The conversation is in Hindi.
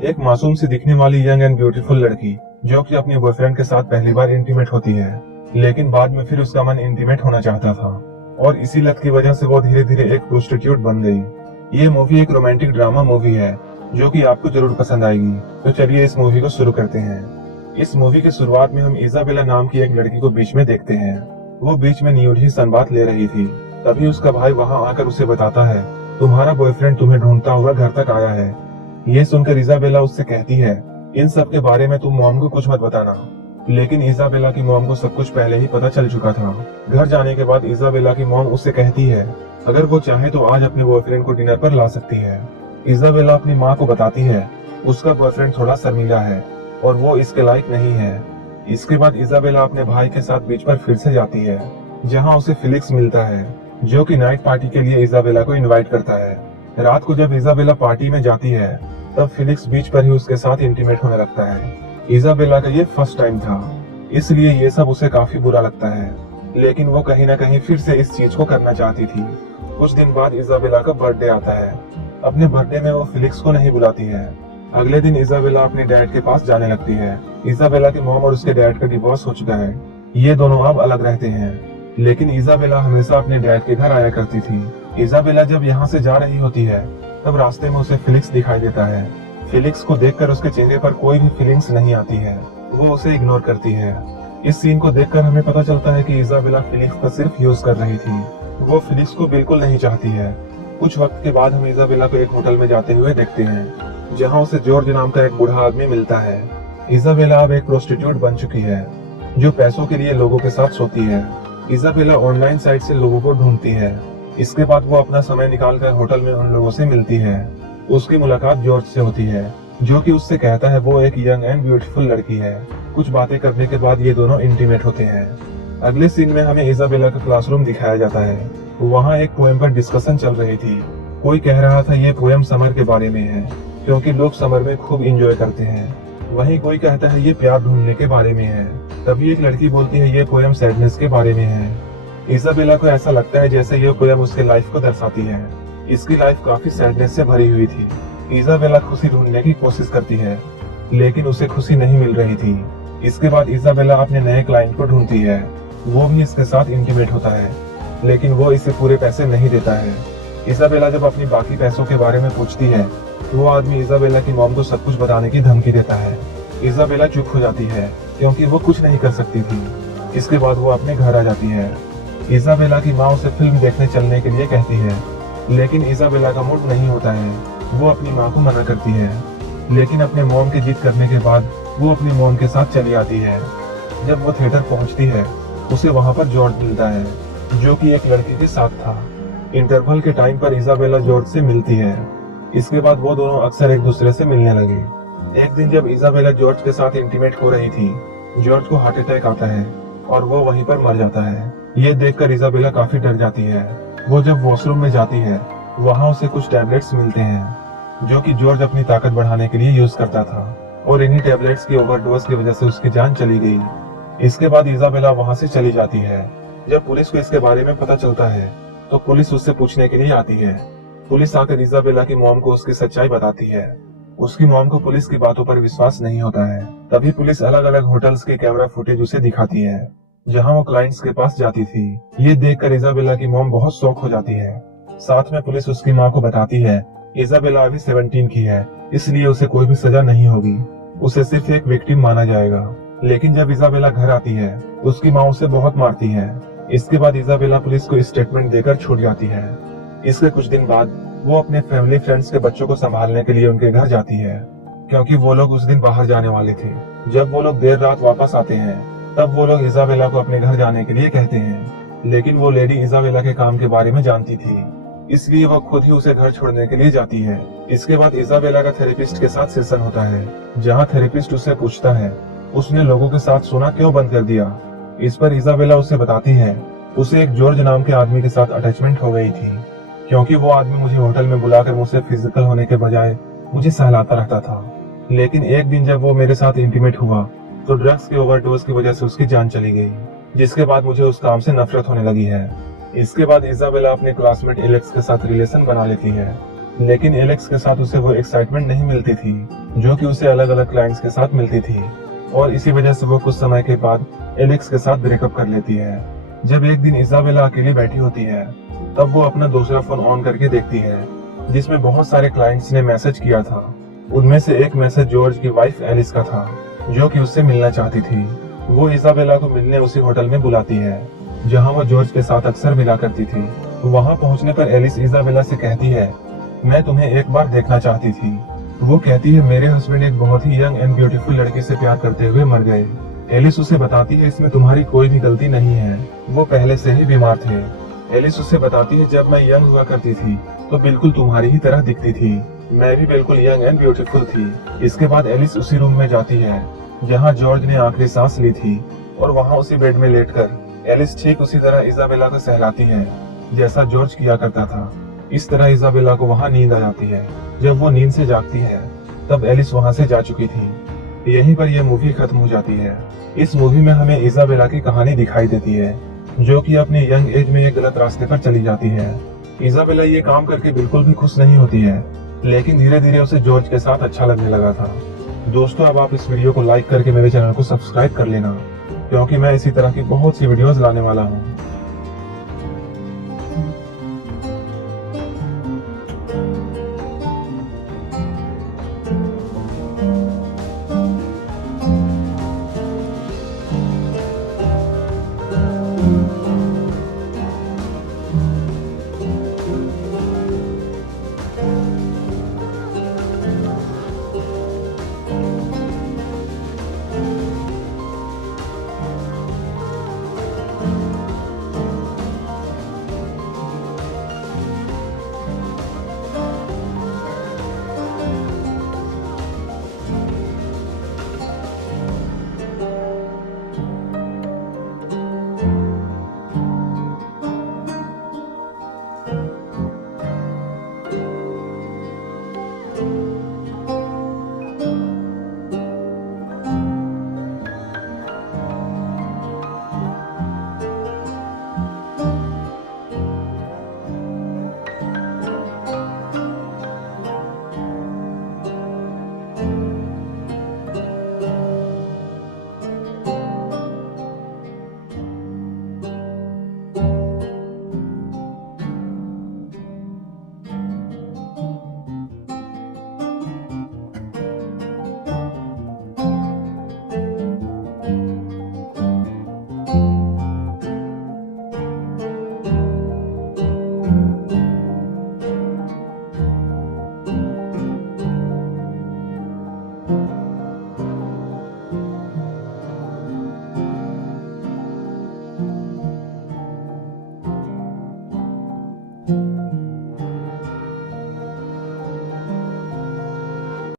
एक मासूम सी दिखने वाली यंग एंड ब्यूटीफुल लड़की जो कि अपने बॉयफ्रेंड के साथ पहली बार इंटीमेट होती है, लेकिन बाद में फिर उसका मन इंटीमेट होना चाहता था और इसी लत की वजह से वो धीरे धीरे एक प्रोस्टिट्यूट बन गई। ये मूवी एक रोमांटिक ड्रामा मूवी है जो कि आपको जरूर पसंद आएगी। तो चलिए इस मूवी को शुरू करते हैं। इस मूवी की शुरुआत में हम इजाबेला नाम की एक लड़की को बीच में देखते हैं। वो बीच में न्यूड ही सनबाथ ले रही थी। तभी उसका भाई वहाँ आकर उसे बताता है, तुम्हारा बॉयफ्रेंड तुम्हें ढूंढता हुआ घर तक आया है। ये सुनकर इजाबेला उससे कहती है, इन सब के बारे में तुम मॉम को कुछ मत बताना। लेकिन इजाबेला की मॉम को सब कुछ पहले ही पता चल चुका था। घर जाने के बाद इजाबेला की मॉम उससे कहती है, अगर वो चाहे तो आज अपने बॉयफ्रेंड को डिनर पर ला सकती है। इजाबेला अपनी माँ को बताती है, उसका बॉयफ्रेंड थोड़ा शर्मीला है और वो इसके लायक नहीं है। इसके बाद इजाबेला अपने भाई के साथ बीच पर फिर से जाती है, जहाँ उसे फिलिक्स मिलता है, जो कि नाइट पार्टी के लिए इजाबेला को इनवाइट करता है। रात को जब इजाबेला पार्टी में जाती है, तब फिलिक्स बीच पर ही उसके साथ इंटीमेट होने लगता है। इजाबेला का ये फर्स्ट टाइम था, इसलिए ये सब उसे काफी बुरा लगता है, लेकिन वो कहीं ना कहीं फिर से इस चीज को करना चाहती थी। कुछ दिन बाद इजाबेला का बर्थडे आता है। अपने बर्थडे में वो फिलिक्स को नहीं बुलाती है। अगले दिन इजाबेला अपने डैड के पास जाने लगती है। इजाबेला की मॉम और उसके डैड का डिवोर्स हो चुका है। ये दोनों अब अलग रहते हैं, लेकिन इजाबेला हमेशा अपने डैड के घर आया करती थी। इजाबेला जब यहाँ से जा रही होती है, तब रास्ते में उसे फिलिक्स दिखाई देता है। फिलिक्स को देखकर उसके चेहरे पर कोई भी फीलिंग्स नहीं आती है, वो उसे इग्नोर करती है। इस सीन को देखकर हमें पता चलता है कि इजाबेला फिलिक्स का सिर्फ यूज कर रही थी, वो फिलिक्स को बिल्कुल नहीं चाहती है। कुछ वक्त के बाद हम इजाबेला को एक होटल में जाते हुए देखते हैं, जहाँ उसे जॉर्ज नाम का एक बूढ़ा आदमी मिलता है। इजाबेला अब एक प्रोस्टिट्यूट बन चुकी है, जो पैसों के लिए लोगों के साथ सोती है। इजाबेला ऑनलाइन साइट से लोगों को ढूंढती है। इसके बाद वो अपना समय निकालकर होटल में उन लोगों से मिलती है। उसकी मुलाकात जॉर्ज से होती है, जो कि उससे कहता है वो एक यंग एंड ब्यूटीफुल लड़की है। कुछ बातें करने के बाद ये दोनों इंटीमेट होते हैं। अगले सीन में हमें इजाबेला का क्लासरूम दिखाया जाता है। वहाँ एक पोएम पर डिस्कशन चल रही थी। कोई कह रहा था ये पोएम समर के बारे में है, क्योंकि लोग समर में खूब इंजॉय करते हैं। वहीं कोई कहता है ये प्यार ढूंढने के बारे में है। तभी एक लड़की बोलती है ये पोएम सैडनेस के बारे में है। इजाबेला को ऐसा लगता है जैसे ये पोएम उसके लाइफ को दर्शाती है। इसकी लाइफ काफी सैडनेस से भरी हुई थी। इजाबेला खुशी ढूंढने की कोशिश करती है, लेकिन उसे खुशी नहीं मिल रही थी। इसके बाद इजाबेला अपने नए क्लाइंट को ढूंढती है। वो भी इसके साथ इंटीमेट होता है, लेकिन वो इसे पूरे पैसे नहीं देता है। इजाबेला जब अपनी बाकी पैसों के बारे में पूछती है, तो वो आदमी इजाबेला की मॉम को सब कुछ बताने की धमकी देता है। इजाबेला चुप हो जाती है, क्योंकि वो कुछ नहीं कर सकती थी। इसके बाद वो अपने घर आ जाती है। इजाबेला की माँ उसे फिल्म देखने चलने के लिए कहती है, लेकिन इजाबेला का मूड नहीं होता है। वो अपनी माँ को मना करती है, लेकिन अपने मॉम की जिद करने के बाद वो अपनी मॉम के साथ चली आती है। जब वो थिएटर पहुंचती है, उसे वहाँ पर जॉर्ज मिलता है, जो कि एक लड़की के साथ था। इंटरवल के टाइम पर इजाबेला जॉर्ज से मिलती है। इसके बाद वो दोनों अक्सर एक दूसरे से मिलने लगे। एक दिन जब इजाबेला जॉर्ज के साथ इंटीमेट हो रही थी, जॉर्ज को हार्ट अटैक आता है और वो वहीं पर मर जाता है। ये देखकर इजाबेला काफी डर जाती है। वो जब वॉशरूम में जाती है, वहाँ उसे कुछ टैबलेट्स मिलते हैं, जो कि जॉर्ज अपनी ताकत बढ़ाने के लिए यूज करता था, और इन्हीं टैबलेट्स की ओवरडोज की वजह से उसकी जान चली गई। इसके बाद इजाबेला वहाँ से चली जाती है। जब पुलिस को इसके बारे में पता चलता है, तो पुलिस उससे पूछने के लिए आती है। पुलिस आकर इजाबेला की मॉम को उसकी सच्चाई बताती है। उसकी मॉम को पुलिस की बातों पर विश्वास नहीं होता है। तभी पुलिस अलग अलग होटल्स के कैमरा फुटेज उसे दिखाती है, जहां वो क्लाइंट्स के पास जाती थी। ये देखकर इजाबेला की मॉम बहुत शॉक हो जाती है। साथ में पुलिस उसकी माँ को बताती है, इजाबेला अभी 17 की है, इसलिए उसे कोई भी सजा नहीं होगी, उसे सिर्फ एक विक्टिम माना जाएगा। लेकिन जब इजाबेला घर आती है, उसकी माँ उसे बहुत मारती है। इसके बाद इजाबेला पुलिस को स्टेटमेंट देकर छूट जाती है। इसके कुछ दिन बाद वो अपने फैमिली फ्रेंड्स के बच्चों को संभालने के लिए उनके घर जाती है, क्योंकि वो लोग उस दिन बाहर जाने वाले थे। जब वो लोग देर रात वापस आते हैं, तब वो लोग इजाबेला को अपने घर जाने के लिए कहते हैं, लेकिन वो लेडी इजाबेला के काम के बारे में जानती थी, इसलिए वो खुद ही उसे घर छोड़ने के लिए जाती है। इसके बाद इजाबेला का थेरेपिस्ट के साथ सेशन होता है, जहाँ थेरेपिस्ट उससे पूछता है, उसने लोगों के साथ सोना क्यों बंद कर दिया। इस पर इजाबेला उसे बताती है, उसे एक जॉर्ज नाम के आदमी के साथ अटैचमेंट हो गई थी, क्योंकि वो आदमी मुझे होटल में बुलाकर मुझसे फिजिकल होने के बजाय मुझे सहलाता रहता था। लेकिन एक दिन जब वो मेरे साथ इंटीमेट हुआ, तो ड्रग्स की ओवरडोज की वजह से उसकी जान चली गई, जिसके बाद मुझे उस काम से नफरत होने लगी है। इसके बाद इजाबेला अपने क्लासमेट एलेक्स के साथ रिलेशन बना लेती है, लेकिन एलेक्स के साथ उसे वो एक्साइटमेंट नहीं मिलती थी जो कि उसे अलग अलग क्लाइंट्स के साथ मिलती थी, और इसी वजह से वो कुछ समय के बाद एलेक्स के साथ ब्रेकअप कर लेती है। जब एक दिन इजाबेला अकेली बैठी होती है तब वो अपना दूसरा फोन ऑन करके देखती है जिसमें बहुत सारे क्लाइंट्स ने मैसेज किया था। उनमें से एक मैसेज जॉर्ज की वाइफ एलिस का था जो कि उससे मिलना चाहती थी। वो इजाबेला को मिलने उसी होटल में बुलाती है जहां वो जॉर्ज के साथ अक्सर मिला करती थी। वहां पहुंचने पर एलिस इजाबेला से कहती है, मैं तुम्हें एक बार देखना चाहती थी। वो कहती है, मेरे हस्बैंड एक बहुत ही यंग एंड ब्यूटीफुल लड़की से प्यार करते हुए मर गए। एलिस उसे बताती है, इसमें तुम्हारी कोई भी गलती नहीं है, वो पहले से ही बीमार थे। एलिस उसे बताती है, जब मैं यंग हुआ करती थी तो बिल्कुल तुम्हारी ही तरह दिखती थी, मैं भी बिल्कुल यंग एंड ब्यूटीफुल थी। इसके बाद एलिस उसी रूम में जाती है जहाँ जॉर्ज ने आखिरी सांस ली थी, और वहाँ उसी बेड में लेटकर एलिस ठीक उसी तरह इजाबेला को सहलाती है जैसा जॉर्ज किया करता था। इस तरह इजाबेला को वहाँ नींद आ जाती है। जब वो नींद से जागती है तब एलिस वहाँ से जा चुकी थी। यहीं पर यह मूवी खत्म हो जाती है। इस मूवी में हमें इजाबेला की कहानी दिखाई देती है जो कि अपने यंग एज में एक गलत रास्ते पर चली जाती है। इजाबेला ये काम करके बिल्कुल भी खुश नहीं होती है, लेकिन धीरे धीरे उसे जॉर्ज के साथ अच्छा लगने लगा था। दोस्तों, अब आप इस वीडियो को लाइक करके मेरे चैनल को सब्सक्राइब कर लेना क्योंकि मैं इसी तरह की बहुत सी वीडियोस लाने वाला हूँ।